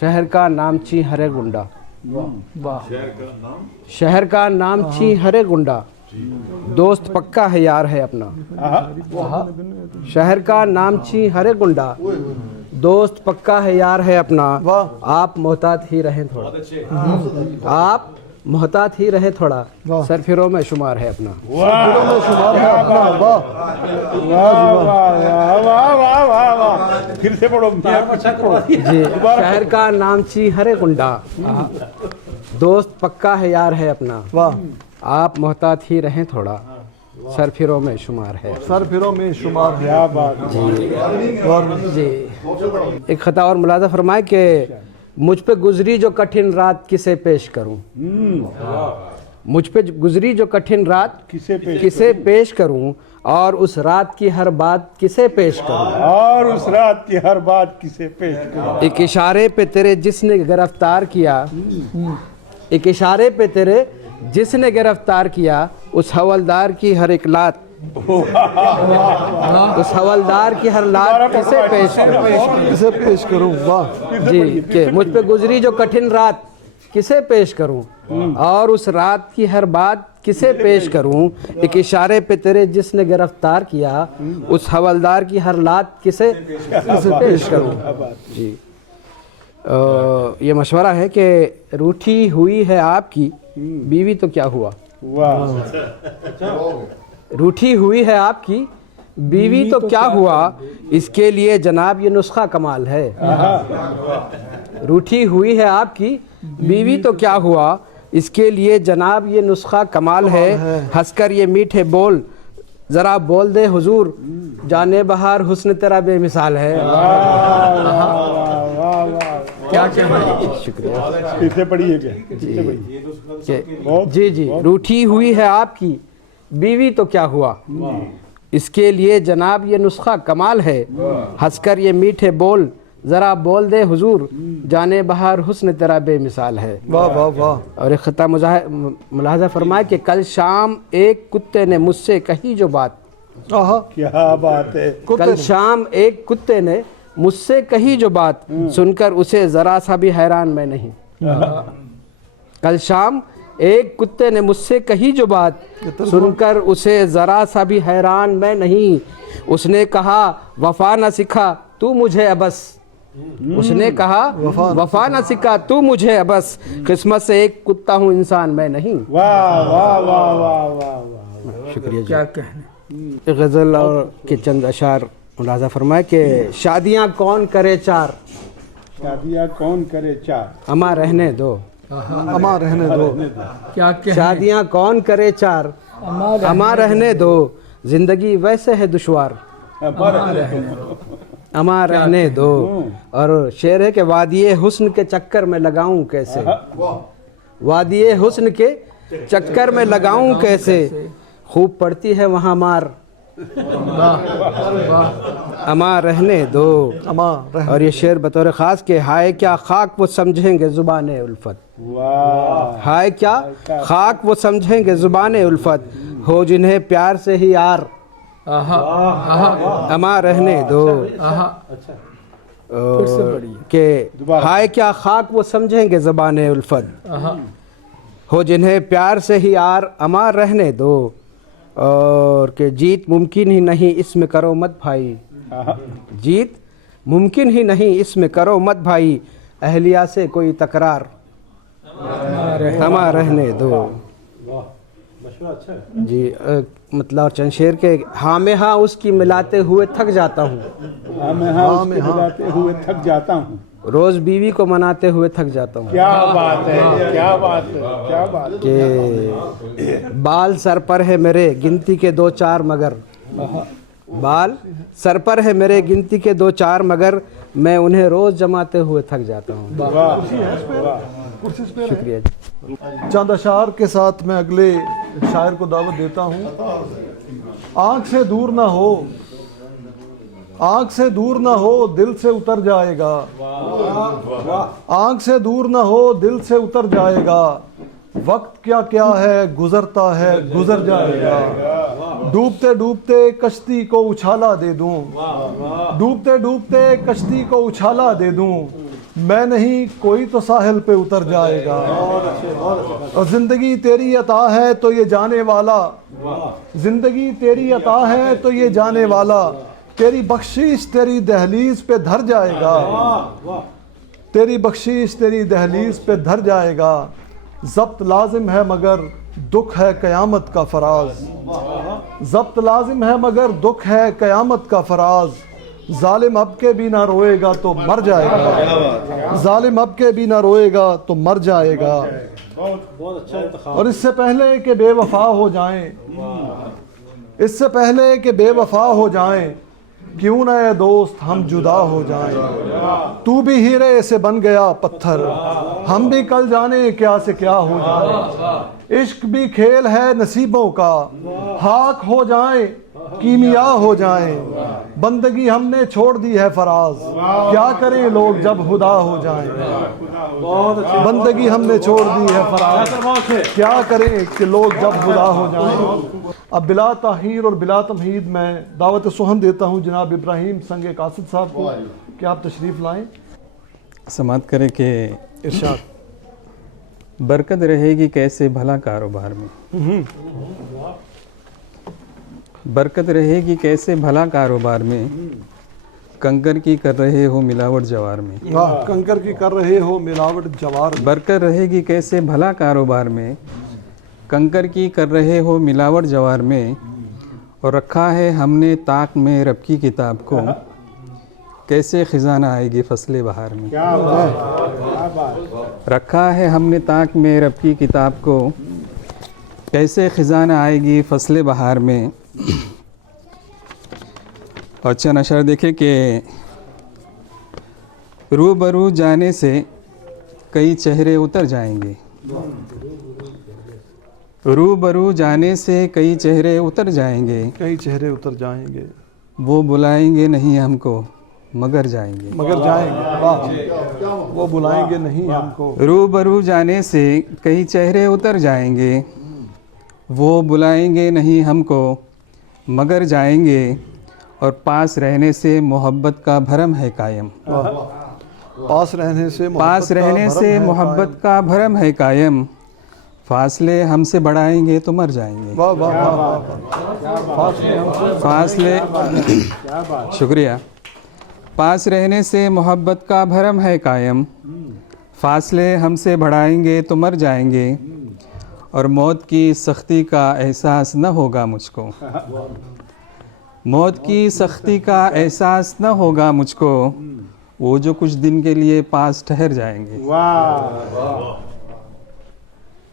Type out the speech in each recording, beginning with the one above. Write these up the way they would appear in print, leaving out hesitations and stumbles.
शहर का नाम ची हरे गुंडा। वाह। शहर का नाम ची हरे गुंडा, दोस्त पक्का है यार है अपना। शहर का नाम ची हरे गुंडा, दोस्त पक्का है यार है अपना। आप मोहतात ही रहें थोड़ा, आप मोहतात ही रहें थोड़ा, सरफिरों में शुमार है अपना। सरफिरों में शुमार है अपना। वाह। फिर से पढ़ो जी। शहर का नाम ची हरे गुंडा, दोस्त पक्का है यार है अपना। वाह। आप मोहतात ही रहें थोड़ा, सरफिरों में शुमार है। सरफिरों में शुमार है। क्या बात जी। एक खता और मुलाजा फरमाए कि मुझ पे गुजरी जो कठिन रात किसे पेश करूं। मुझ पे गुजरी जो कठिन रात किसे पेश करूं, और उस रात की हर बात किसे पेश करूं। और उस रात की हर बात किसे पेश करूं। एक इशारे पे तेरे जिसने गिरफ्तार किया, एक इशारे पे तेरे जिसने गिरफ्तार किया, उस हवलदार की हर एक लात, उस हवलदार की हर लात किसे पेश करूं। किसे पेश करूं। वाह जी। के मुझ पे गुजरी जो कठिन रात किसे पेश करूं, और उस रात की हर बात किसे पेश करूं। एक इशारे पे तेरे जिसने गिरफ्तार किया, उस हवलदार की हर लात किसे पेश करूं। जी। ये मशवरा है कि रूठी हुई है आपकी बीवी तो क्या हुआ। रूठी हुई है आपकी बीवी तो क्या हुआ, इसके लिए जनाब ये नुस्खा कमाल है। रूठी हुई है आपकी बीवी तो क्या हुआ, इसके लिए जनाब ये नुस्खा कमाल है। हंसकर ये मीठे बोल ज़रा बोल दे हुजूर, जाने बहार हुस्न तेरा बेमिसाल है। क्या शुक्रिया। इसे पढ़िए जी। रूठी हुई है आपकी बीवी तो क्या हुआ, इसके लिए जनाब ये नुस्खा कमाल है। हंसकर ये मीठे बोल ज़रा बोल दे हुजूर, जाने बहार हुस्न तेरा बेमिसाल है। वाह वाह वाह। और एक खता मुलाहजा फरमाए कि कल शाम एक कुत्ते ने मुझसे कही जो बात। क्या बात है। कल शाम एक कुत्ते ने मुझसे कही जो बात, सुनकर उसे ज़रा सा भी हैरान मैं नहीं। कल शाम एक कुत्ते ने मुझसे कही जो बात, सुनकर उसे ज़रा सा भी हैरान मैं नहीं। उसने कहा वफा न सिखा तू मुझे अबस, उसने कहा वफा न सिखा तू मुझे अबस, किस्मत से एक कुत्ता हूँ इंसान मैं नहीं। वाह वाह वाह वाह वाह। शुक्रिया जी। क्या कहने। गज़ल और के चंद अशार मुलाजा फरमाए कि शादियाँ कौन करे चार, शादियाँ कौन करे चार, अमा रहने दो, अमा रहने दो। क्या शादियाँ कौन करे चार, अमा रहने दो, जिंदगी वैसे है दुश्वार, अमा रहने दो। और शेर है कि वादिये हुस्न के चक्कर में लगाऊं कैसे, वादिये हुस्न के चक्कर में लगाऊं कैसे, खूब पड़ती है वहाँ मार, अमा रहने दो। और ये शेर बतौर ख़ास के हाय क्या खाक वो समझेंगे ज़ुबान उल्फत, हाय क्या खाक वो समझेंगे ज़ुबान उल्फत, हो जिन्हें प्यार से ही यार, अमा रहने दो। के हाय क्या खाक वो समझेंगे ज़ुबान उल्फत, हो जिन्हें प्यार से ही यार, अमा रहने दो। और के जीत मुमकिन ही नहीं इसमें करो मत भाई, जीत मुमकिन ही नहीं इसमें करो मत भाई, अहलिया से कोई तकरार, अमा रहने दो। जी। मतलब चंद शेर के हाँ में हाँ उसकी मिलाते हुए थक जाता हूँ, हाँ में हाँ उसकी मिलाते हुए थक जाता हूँ, रोज़ बीवी को मनाते हुए थक जाता हूँ। क्या बात है, क्या बात है, क्या बात के बाल सर पर है मेरे गिनती के दो चार मगर, बाल सर पर है मेरे गिनती के दो चार मगर, मैं उन्हें रोज़ जमाते हुए थक जाता हूँ। शुक्रिया जी। चंद अशार के साथ मैं अगले शायर को दावत देता हूँ। आँख से दूर ना हो, आँख से दूर ना हो दिल से उतर जाएगा, आँख से दूर ना हो दिल से उतर जाएगा, वक्त क्या क्या है गुजरता है गुजर जाएगा, डूबते डूबते कश्ती को उछाला दे दूं, डूबते डूबते कश्ती को उछाला दे दूं, मैं नहीं कोई तो साहिल पे उतर जाएगा। और जिंदगी तेरी अता है तो ये जाने वाला, जिंदगी तेरी अता है तो ये जाने वाला, तेरी बख्शीश तेरी दहलीज पे धर जाएगा, तेरी बख्शीश तेरी दहलीज पे धर जाएगा। ज़ब्त लाजिम है मगर दुख है क़यामत का फराज, ज़ब्त लाजिम है मगर दुख है क़यामत का फराज। जालिम अब के भी ना रोएगा तो मर जाएगा, जालिम अब के भी ना रोएगा तो मर जाएगा। और इससे पहले कि बेवफा हो जाएं, इससे पहले कि बेवफा हो जाएं, क्यों ना ये दोस्त हम जुदा हो जाएं। तू भी हीरे से बन गया पत्थर, हम भी कल जाने क्या से क्या हो जाए। इश्क भी खेल है नसीबों का, हाक हो जाए कीमिया हो जाए। बंदगी हमने छोड़ दी है फराज, क्या करें लोग जब खुदा हो जाए। बंदगी हमने छोड़ दी है फराज, क्या करें कि लोग जब खुदा हो जाए। अब बिला ताहीर और बिला तमहीद मैं दावत सुहन देता हूँ जनाब इब्राहिम संगे कासिद साहब को कि आप तशरीफ़ लाएँ। समात करें कि इरशाद। बरकत रहेगी कैसे भला कारोबार में, बरकत रहेगी कैसे भला कारोबार में, कंकर की कर रहे हो मिलावट जवार में। वाह, कंकर की कर रहे हो मिलावट जवार में। बरकत रहेगी कैसे भला कारोबार में, कंकर की कर रहे हो मिलावट जवार में। और रखा है हमने ताक में रब की किताब को, कैसे ख़जाना आएगी फसले बहार में। क्या बात, क्या बात। रखा है हमने ताक में रब की किताब को, कैसे ख़जाना आएगी फसले बहार में। और अच्छा नशर देखे कि रूबरू जाने से कई चेहरे उतर जाएंगे, रूबरू जाने से कई चेहरे उतर जाएंगे, कई चेहरे उतर जाएंगे। वो बुलाएंगे नहीं हमको मगर जाएंगे, मगर जाएंगे। वाह, वो बुलाएंगे नहीं हमको। रूबरू जाने से कई चेहरे उतर जाएंगे, वो बुलाएंगे नहीं हमको मगर जाएंगे। और पास रहने से मोहब्बत का भरम है कायम, पास रहने से पास रहने से मोहब्बत का भरम है कायम। फासले हमसे बढ़ाएंगे तो मर जाएंगे। वाह वाह वाह वाह। फासले हमसे फासले शुक्रिया। पास रहने से मोहब्बत का भरम है कायम, फासले हमसे बढ़ाएंगे तो मर जाएंगे। और मौत की सख्ती का एहसास न होगा मुझको, मौत की सख्ती का एहसास न होगा मुझको, वो जो कुछ दिन के लिए पास ठहर जाएंगे। वाह।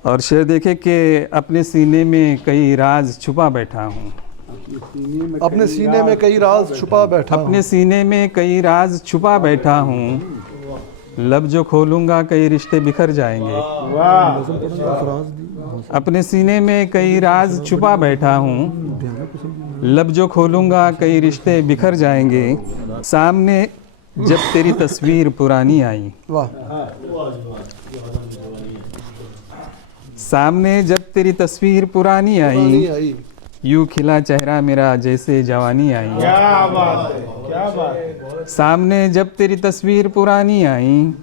और शेर देखे कि अपने सीने में कई राज छुपा बैठा हूँ, अपने सीने में कई राज छुपा बैठा हूँ। अपने सीने में कई राज छुपा बैठा हूँ, लब जो खोलूँगा कई रिश्ते बिखर जाएंगे। अपने सीने में कई राज छुपा बैठा हूँ, लब जो खोलूँगा कई रिश्ते बिखर जाएंगे। सामने जब तेरी तस्वीर पुरानी आई, वाह, सामने जब तेरी तस्वीर पुरानी आई, यूं खिला चेहरा मेरा जैसे जवानी आई। क्या बात है, क्या बात है। सामने जब तेरी तस्वीर पुरानी आई,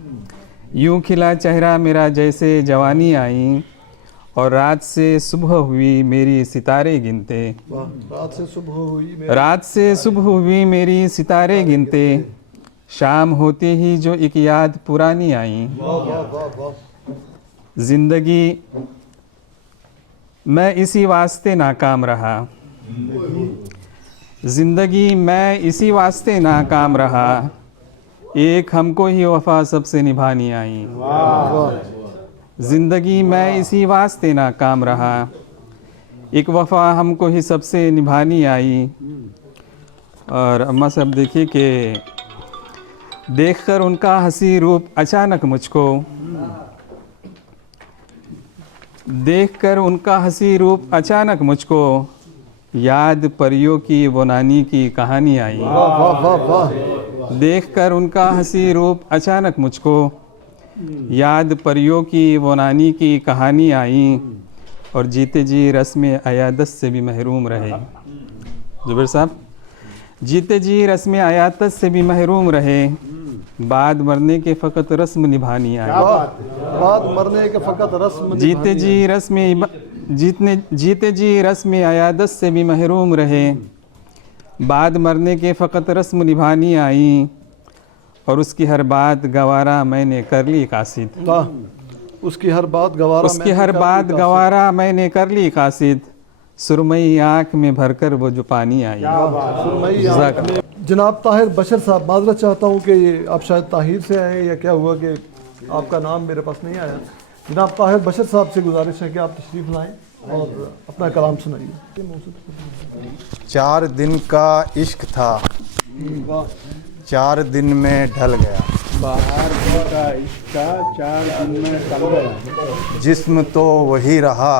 यूं खिला चेहरा मेरा जैसे जवानी आई। और रात से सुबह हुई मेरी सितारे गिनते, रात से सुबह हुई रात से सुबह हुई मेरी सितारे गिनते। शाम होते ही जो एक याद पुरानी आई, जिंदगी मैं इसी वास्ते नाकाम रहा, जिंदगी मैं इसी वास्ते नाकाम रहा। एक हमको ही वफा सबसे निभानी आई, जिंदगी मैं इसी वास्ते नाकाम रहा। एक वफा हमको ही सबसे निभानी आई। और अम्मा साहब देखिए कि देखकर उनका हंसी रूप अचानक मुझको, देखकर उनका हंसी रूप अचानक मुझको, याद परियों की वो नानी की कहानी आई। देखकर उनका हंसी रूप अचानक मुझको, याद परियों की वो नानी की कहानी आई। और जीते जी रस्म अयादत से भी महरूम रहे। जुबैर साहब, जीते जी रस्म अयादत से भी महरूम रहे। बाद मरने के फ़कत रस्म निभानी आई। बाद मरने के फ़कत रस्म जीते जी रस्म अयादत से भी महरूम रहे, बाद मरने के फ़कत रस्म निभानी आई, और उसकी हर बात गवारा मैंने कर ली कासिद। उसकी हर बात गवारा उसकी हर बात गवारा मैंने कर ली कासिद, सुरमई आँख में भरकर वो जो पानी आई। जनाब ताहिर बशर साहब, माजरत चाहता हूँ कि ये आप शायद ताहिर से आए या क्या हुआ कि आपका नाम मेरे पास नहीं आया। जनाब ताहिर बशर साहब से गुजारिश है कि आप तशरीफ़ लाएं और अपना कलाम सुनाइए। 4 दिन का इश्क था, 4 दिन में ढल गया, 4 दिन में टल गया। जिस्म तो वही रहा,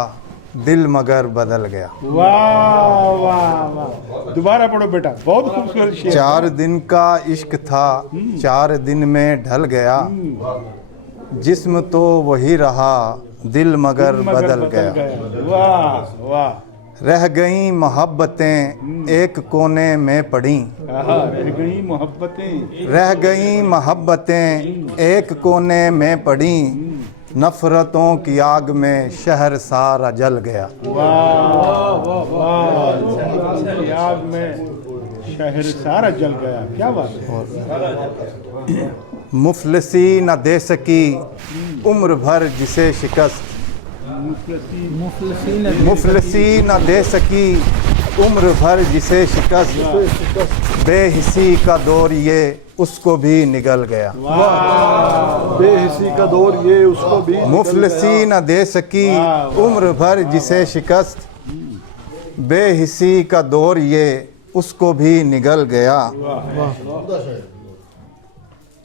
दिल मगर बदल गया। वाह वाह वाह, दोबारा पढ़ो बेटा, बहुत खूबसूरत शेर। 4 दिन का इश्क था, 4 दिन में ढल गया, जिस्म तो वही रहा, दिल मगर बदल गया। वाह वाह, रह गई मोहब्बतें एक कोने में पड़ी, रह गई मोहब्बतें, रह गई मोहब्बतें एक कोने में पड़ी, नफरतों की आग में शहर सारा जल गया। वाह वाह, आग में शहर सारा जल गया। क्या बात है। मुफलसी न दे सकी उम्र भर जिसे शिकस्त, मुफलसी न दे सकी उम्र भर जिसे शिकस्त, बेहिसी का दौर ये उसको भी निगल गया। बेहिसी का दौर ये उसको भी मुफलसी न दे सकी उम्र भर जिसे शिकस्त, बेहिसी का दौर ये उसको भी निगल गया।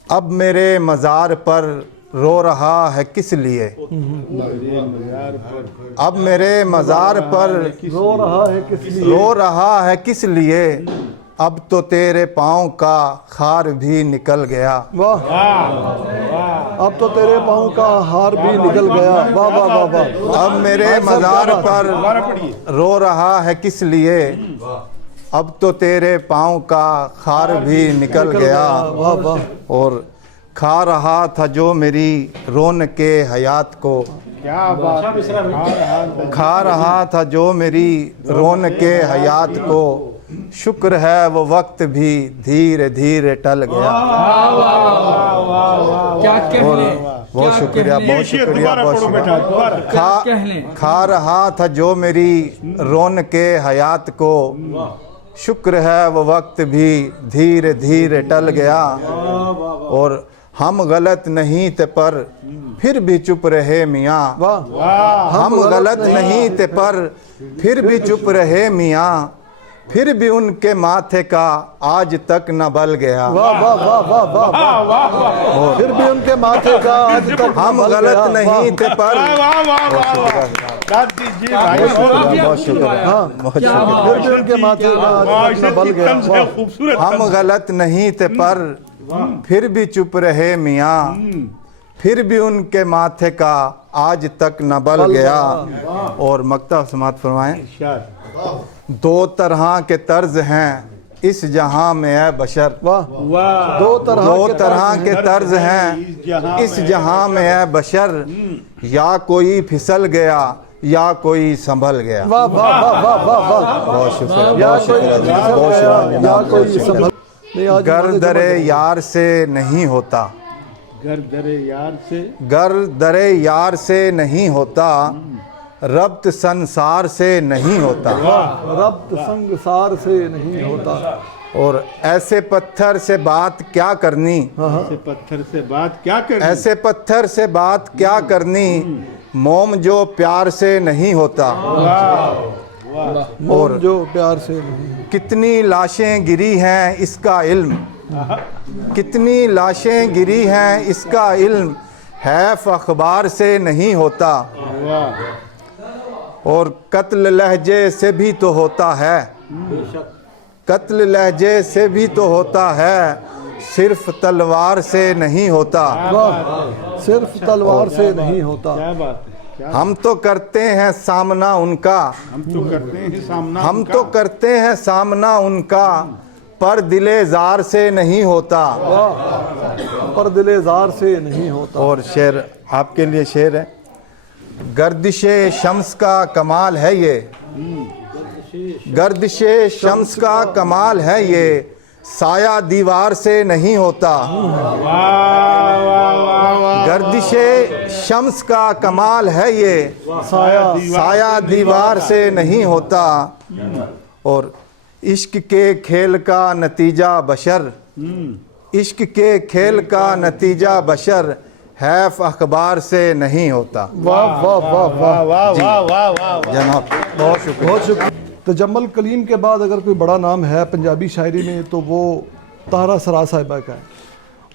अब मेरे मज़ार पर रो रहा है किस लिए, अब मेरे मज़ार पर रो रहा है किस लिए, रो रहा है किस लिए, अब तो तेरे पाँव का खार भी निकल गया। वाह, अब तो तेरे पाँव का हार भी निकल गया। वाह वाह वाह वाह। अब मेरे मज़ार पर रो रहा है किस लिए, अब तो तेरे पाँव का खार भी निकल गया। वाह वाह। और खा रहा था जो मेरी रौनके हयात को, क्या बात, खा रहा था जो मेरी रौनके हयात को, शुक्र है वो वक्त भी धीरे धीरे टल गया। क्या कहने, बहुत शुक्रिया, बहुत शुक्रिया, बहुत शुक्रिया। खा रहा था जो मेरी रौनके हयात को, शुक्र है वो वक्त भी धीरे धीरे टल गया। और हम गलत नहीं थे पर फिर भी चुप रहे मियाँ, हम गलत नहीं थे पर फिर भी चुप रहे मियाँ, फिर भी उनके माथे का आज तक न बल गया। वाह वाह वाह वाह वाह वाह। फिर भी उनके माथे का आज तक हम गलत नहीं थे पर, बहुत शुक्रिया, बहुत शुक्रिया। फिर भी उनके माथे का आज तक न बल गया। खूबसूरत। हम गलत नहीं थे पर फिर भी चुप रहे मियाँ, फिर भी उनके माथे का आज तक न बल गया। और मक्ता समात फरमाएं। 2 तरह के तर्ज हैं इस जहां में है बशर, वाह, 2 तरह के तर्ज हैं इस जहां में है बशर, या कोई फिसल गया या कोई संभल गया। वाह वाह वाह वाह वाह वाह। बहुत शुक्रिया, बहुत शुक्रिया जी, बहुत शुक्रिया। या कोई संभल नहीं। आज गर दरे यार से नहीं होता, घर दरे यार से, गर दरे यार से नहीं होता, रब्त संसार से नहीं होता, रब्त संसार से नहीं होता। और ऐसे पत्थर से बात क्या करनी, ऐसे पत्थर से बात क्या करनी, ऐसे पत्थर से बात क्या करनी, मोम जो प्यार से नहीं होता। और जो प्यार से नहीं। कितनी लाशें गिरी हैं इसका इल्म, कितनी लाशें गिरी हैं इसका इल्म, हैफ अखबार से नहीं होता। और कत्ल लहजे से भी तो होता है, कत्ल लहजे से भी तो होता है, सिर्फ तलवार से नहीं होता। सिर्फ तलवार से नहीं होता। क्या बात है, क्या हम तो करते हैं सामना उनका, हम तो करते हैं सामना, हम तो करते हैं सामना उनका, पर दिले जार से नहीं होता। पर दिले जार से नहीं होता। और शेर आपके लिए शेर है, गर्दिशे शम्स का कमाल है ये, गर्दिशे शम्स का कमाल है ये, साया दीवार से नहीं होता। गर्दिशे शम्स का कमाल है ये, साया दीवार से नहीं होता। और इश्क के खेल का नतीजा बशर, इश्क के खेल का नतीजा बशर, हैफ अखबार से नहीं होता। वाह वाह वाह वाह वाह जनाब बहुत शुक्रिया। बहुत शुक्रिया। तजम्मल कलीम के बाद अगर कोई बड़ा नाम है पंजाबी शायरी में तो वो तारा सरा साहिबा का है।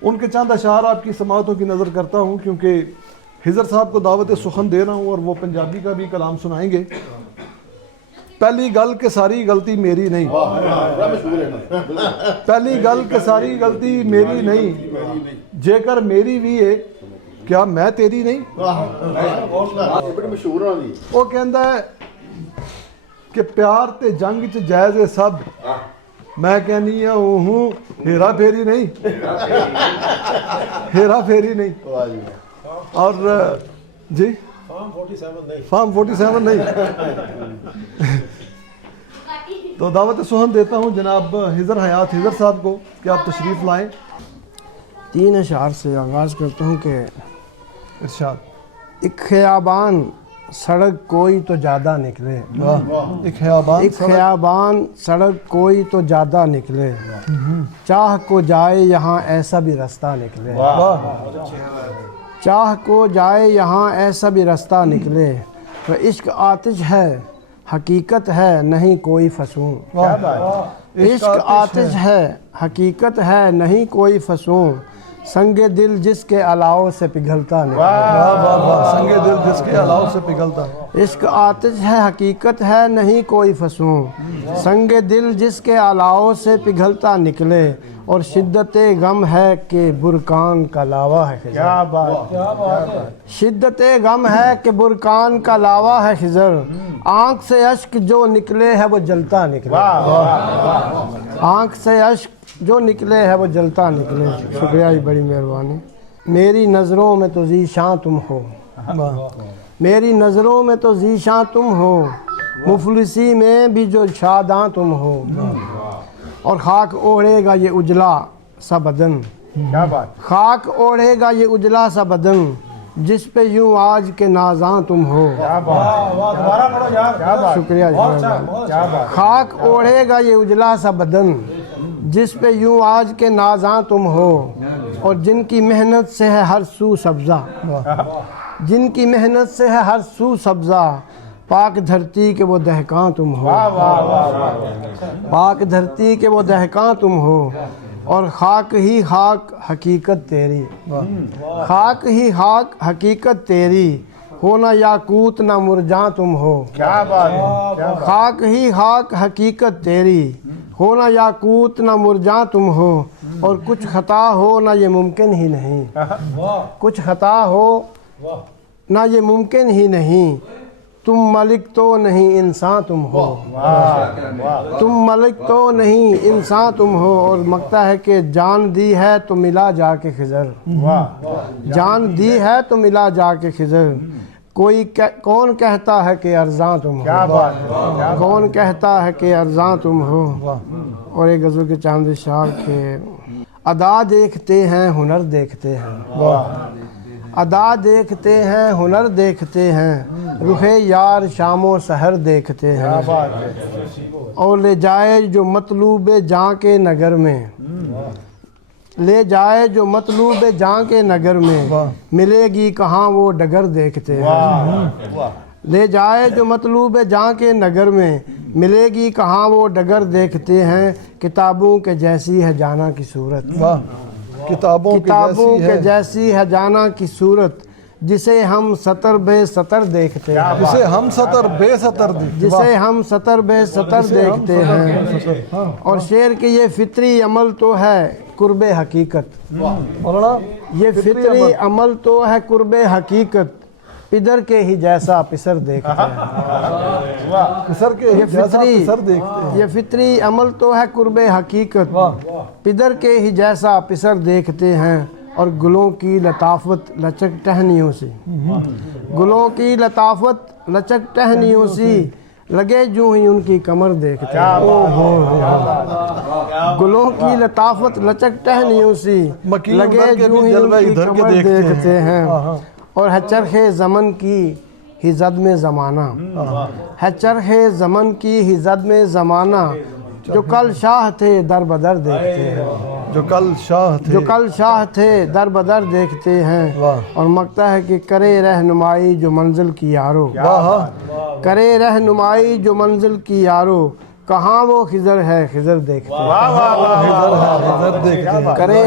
उनके चंद अशार आपकी समाअतों की नज़र करता हूँ, क्योंकि हिजर साहब को दावत सुखन दे रहा हूँ और वो पंजाबी का भी कलाम सुनाएंगे। पहली गल के सारी गलती मेरी नहीं, पहली गल के सारी गलती मेरी नहीं, जेकर मेरी भी है क्या मैं तेरी नहीं। वो कहता है कि प्यार ते जंग च जायज़ है सब, मैं कहनी हूँ हेरा फेरी नहीं, हेरा फेरी नहीं। और जी फार्म 47 नहीं। तो दावत सुहन देता हूँ जनाब हिजर हयात हिजर साहब को कि आप तशरीफ़ लाएं। 3 अशार से आगाज़ करता हूँ कि इरशाद। एक ख़याबान सड़क कोई तो ज़्यादा निकले, एक ख़याबान एक ख़याबान सड़क कोई तो ज़्यादा निकले, चाह को जाए यहाँ ऐसा भी रास्ता निकले, चाह को जाए यहाँ ऐसा भी रास्ता निकले। तो इश्क आतिश है हकीकत है नहीं कोई फसूं, इश्क आतिश है हकीकत है नहीं कोई फसूं, संगे दिल जिसके अलाव से पिघलता नहीं। संगे दिल जिसके अलाव से पिघलता। इश्क आतिश है हकीकत है नहीं कोई फसूं, संगे दिल जिसके अलाव से पिघलता निकले, और शिद्दत गम है कि बुरकान का लावा है। क्या बात, शिद्दत गम है कि बुरकान का लावा है खिजर, आँख से अश्क जो निकले है वो जलता निकले, आँख से अश्क जो निकले है वो जलता निकले। शुक्रिया जी, बड़ी मेहरबानी। मेरी नज़रों में तो ज़ीशां तुम हो, मेरी नज़रों में तो ज़ीशां तुम हो, मुफलिसी में भी जो शादां तुम हो, और खाक ओढ़ेगा ये उजला सा बदन, क्या बात, खाक ओढ़ेगा ये उजला सा बदन, जिस पे यूं आज के नाज़ां तुम हो। शुक्रिया जी। खाक ओढ़ेगा ये उजला सा बदन, जिस पे यूं आज के नाज़ां तुम हो, और जिनकी मेहनत से है हर सू सब्ज़ा, जिनकी मेहनत से है हर सू सब्ज़ा, पाक धरती के वो दहकां तुम हो, पाक धरती के वो दहकां तुम हो, और खाक ही खाक हकीकत तेरी, खाक ही खाक हकीकत तेरी, हो ना याकूत ना मुरझा तुम हो। क्या बात, खाक ही खाक हकीकत तेरी, हो ना याकूत ना मुरझा तुम हो, और कुछ खता हो ना ये मुमकिन ही नहीं, कुछ खता हो ना ये मुमकिन ही नहीं, तुम मलिक तो नहीं इंसान तुम हो, तुम मलिक तो नहीं इंसान तुम हो। और मकता है कि जान दी है तो मिला जाके खिजर, जान दी है तो मिला जाके खिजर, कोई कौन कहता है कि अर्ज़ां तुम हो, कौन कहता है कि अर्ज़ां तुम हो। और एक गज़ल के चांद शार के, अदा देखते हैं हुनर देखते हैं, अदा देखते हैं हुनर देखते हैं, रुखे यार शामो सहर देखते हैं, और ले जाए जो मतलूब जां के नगर में, ले जाए जो मतलूब जां के नगर में, मिलेगी कहाँ वो डगर देखते हैं, ले जाए जो मतलूब जां के नगर में, मिलेगी कहाँ वो डगर देखते हैं, किताबों के जैसी है जाना की सूरत, किताबों के जैसी है जाना की सूरत, जिसे हम सतर बे सतर देखते हैं, जिसे हम सतर बेसतर जिसे हम सतर बे सतर देखते हैं। और शेर के ये फितरी अमल तो है कुर्बे हकीकत, ये फितरी अमल तो है कुर्बे हकीकत, इधर के ही जैसा पिसर देखते हैं। पिसर के ये जैसा फितरी पिसर देखते हैं। ये फितरी अमल तो है कुर्बे हकीकत, पिदर के ही जैसा पिसर देखते हैं। और गुलों की लताफत लचक टहनियों से, गुलों की लताफत लचक टहनियों सी, लगे जो ही उनकी कमर देखते हैं। गुलों की लताफत लचक टहनियों सी, मकीन लगे उधर के जो भी ही जलवा उनकी इधर के कमर देखते देखते हैं। हैं। और है चरखे ज़मन की हिज़द में ज़माना, है चरखे ज़मन की हिज़द में ज़माना, जो कल शाह थे दर बदर देखते हैं। जो कल शाह थे, जो कल शाह थे दर बदर देखते हैं। वाह। और मकता है कि करे रहनुमाई जो मंजिल की यारो, वाह, करे रहनुमाई जो मंजिल की यारो, कहाँ वो खिजर है खिजर देखते हैं। इधर देखते हैं। करे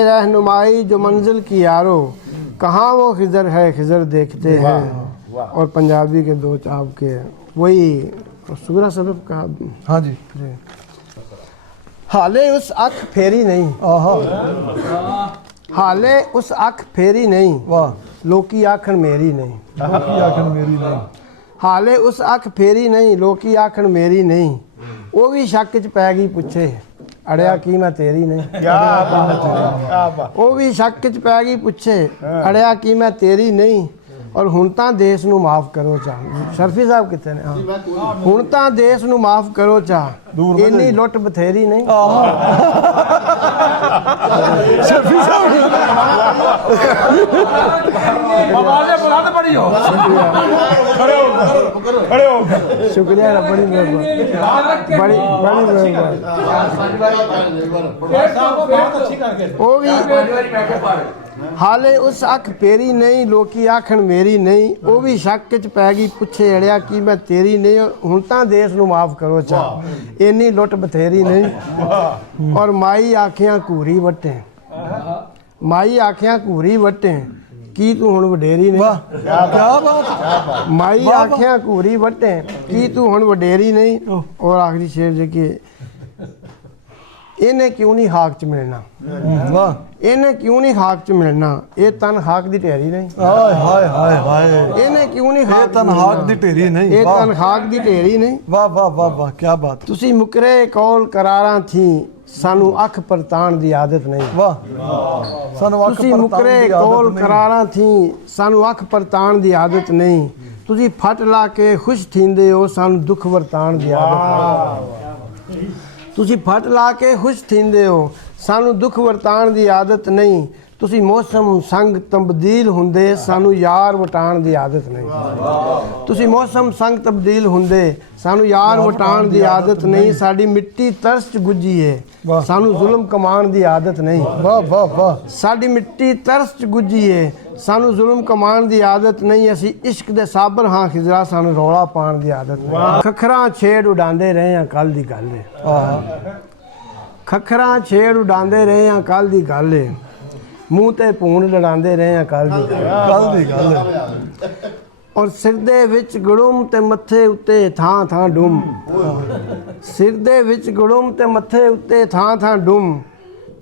रहनुमाई जो मंजिल की यारो, कहाँ वो खिजर है खिजर देखते हैं। और पंजाबी के दो चाप के वही सुगरा सदब का। हाँ जी, हाले उस अख फेरी नहीं, आहा, हाले उस अख फेरी नहीं, वाह, लोकी आखन मेरी नहीं। की आखिर मेरी नहीं। हाले उस अख फेरी नहीं, लोकी आखन मेरी नहीं। वो भी शक च पै गई पुछे, अड़िया की मैं तेरी नहीं। वो भी शक च पै गई पुछे, अड़िया की मैं तेरी नहीं। और हुण तां देश नूं माफ़ करो चा, शर्फी साहब कितने ने? हाँ, हुण तां देश नूं माफ़ करो चा, इन्नी लुट बथेरी नहीं। शफी साहब खड़े हो शुक्रिया, बड़ी मेहरबानी, बड़ी बड़ी मेहरबानी। वो भी हाले उस अख फेरी नहीं, लोकी आखन मेरी नहीं। वो भी शक च पै गई पुछे, अड़िया की मैं तेरी नहीं। हुण तां देश नूं माफ़ करो चा, इन्नी लुट बथेरी नहीं। और माई आखियां घूरी वटे, माई आखियां घूरी वटे, की तू हुण वडेरी नहीं। क्या बात। माई आखियां घूरी वटे, की तू हुण वडेरी नहीं। और आखिरी शेर जेके, इन्हें क्यों नहीं हाक च मिलना, वाह, इन्हें क्यों नहीं हाक च मिलना, ये तन हाक दी ढेरी नहीं। हाय हाय हाय हाय, इन्हें क्यों नहीं ये हाक तन हाक दी ढेरी नहीं। ये वाह तन हाक दी ढेरी नहीं। वाह वाह वाह वाह, क्या बात। तुसी मुकरे कौल करारां थी, सानू अख परताण दी आदत नहीं। वाह, सानू अख तुसी परताण मुकरे दी आदत कौल नहीं। करारां थी, सानू अख परताण दी आदत नहीं। तुसी फट ला के खुश थींदे हो, सानू दुख वरताण दी आदत नहीं। तुसी फट ला के खुश थींदे हो, सानू दुख वरताण दी आदत नहीं। तुसी मौसम संग तब्दील हुंदे, सानू यार वटाण दी आदत नहीं। तुसी मौसम संग तब्दील हुंदे, सानू यार वटाण दी आदत नहीं। साडी मिट्टी तरस च गुज्जी है, सानू जुल्म कमाण दी आदत नहीं। वाह वाह वाह, साडी मिट्टी तरस च गुज्जी है, सानू जुल्म कमाण दी आदत नहीं। असी इश्क दे साबर हाँ खिजरा, सानू रौला पाण दी आदत नहीं। खखरां छेड़ उडांदे रहे हैं कल दी गल है। खखरां छेड़ उडांदे रहे हैं कल दी गल है, मूँह ते भूण लड़ांदे रहे हैं कल दी कल दी गल है। और सिर दे विच गड़ुम ते मत्थे उत्ते थां थां डुम, सिर दे विच गड़ुम ते मत्थे उत्ते थां थां डुम,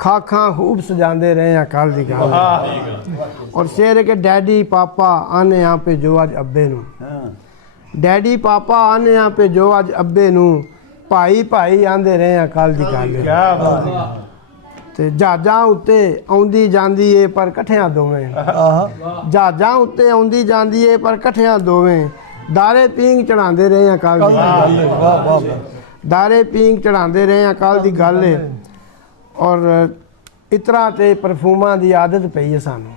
खाखां खूब सजांदे रहे हैं कल दी गल। और शेर के डैडी पापा आने यहाँ पे जो अज अब्बे नू, डैडी पापा आने यहाँ पे जो अज अब्बे नू, भाई भाई आंदे रहे हैं कल दी गल। ते जहाजां उत्ते आउंदी जांदी ए पर कट्ठियां दोवें, जहाजां उत्ते आउंदी जांदी ए पर कट्ठियां दोवें, दारे पींग चढ़ांदे रहे हैं कल दी गल। वाह वाह, दारे पींग चढ़ांदे रहे हैं कल दी गल। और इतरा ते परफ्यूमां दी आदत पई है सानू,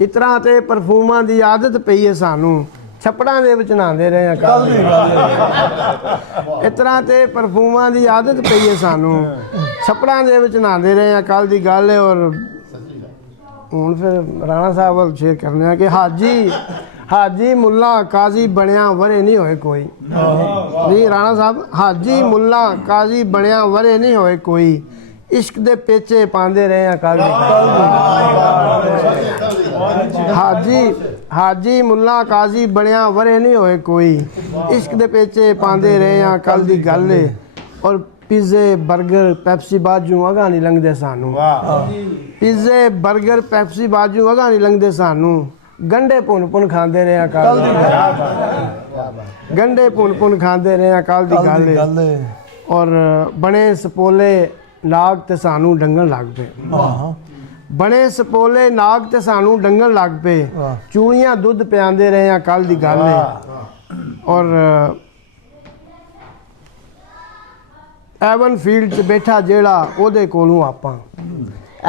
इतरा ते परफ्यूमां दी आदत पई है सानू, छपड़ां दे विच नहांदे रहे हैं कल दी गल। इतरा ते परफ्यूमां दी आदत पई है सानू, छपड़ां दे विच नहांदे रहे हैं कल दी गल। और हुण फिर राणा साहब वल शेर करने आ कि हाजी मुल्ला काजी बनिया वरे नहीं होए कोई। जी राणा साहब, हाजी मुल्ला काजी बनिया वरे नहीं होए कोई, इश्क दे पेचे पांदे रहे हैं कल हाजी मुल्ला काजी बनिया वरे नहीं होए कोई, इश्क दे पेचे पांदे रहे हैं कल दी गल। और पिज़्ज़े बर्गर पैप्सी बाजू अगा नहीं लंघदे सानू, पिज़्ज़े बर्गर पैप्सी बाजू अगा नहीं लंघदे सानू, गंढे भुन भुन खांदे रहे हैं कल दी गंढे भुन भुन खांदे रहे हैं कल दी गल है। गल है। और बने सपोले नाग ते सानू डंगन लग पे बने सपोले नाग ते सानू डंगन लग पे चूड़ियां दुध पियांदे रहे हैं कल दी गल है। और एवन फील्ड च बैठा जेड़ा ओदे कोलों आपां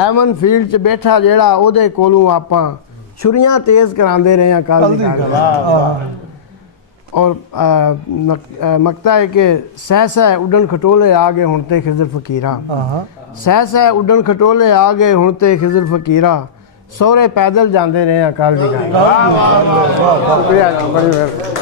एवन फील्ड च बैठा जेड़ा ओदे कोलों आपां छुरियां तेज करांदे रहे हैं कल दी गल है। और मकता है कि सह सह उडन खटोले आ गए हुण ते खिजर फकीरा सह सह उडन खटोले आ गए हुण ते खिजर फकीरा सोहरे पैदल जांदे रहे हैं कल दी गल। शुक्रिया, बड़ी मेहरबानी।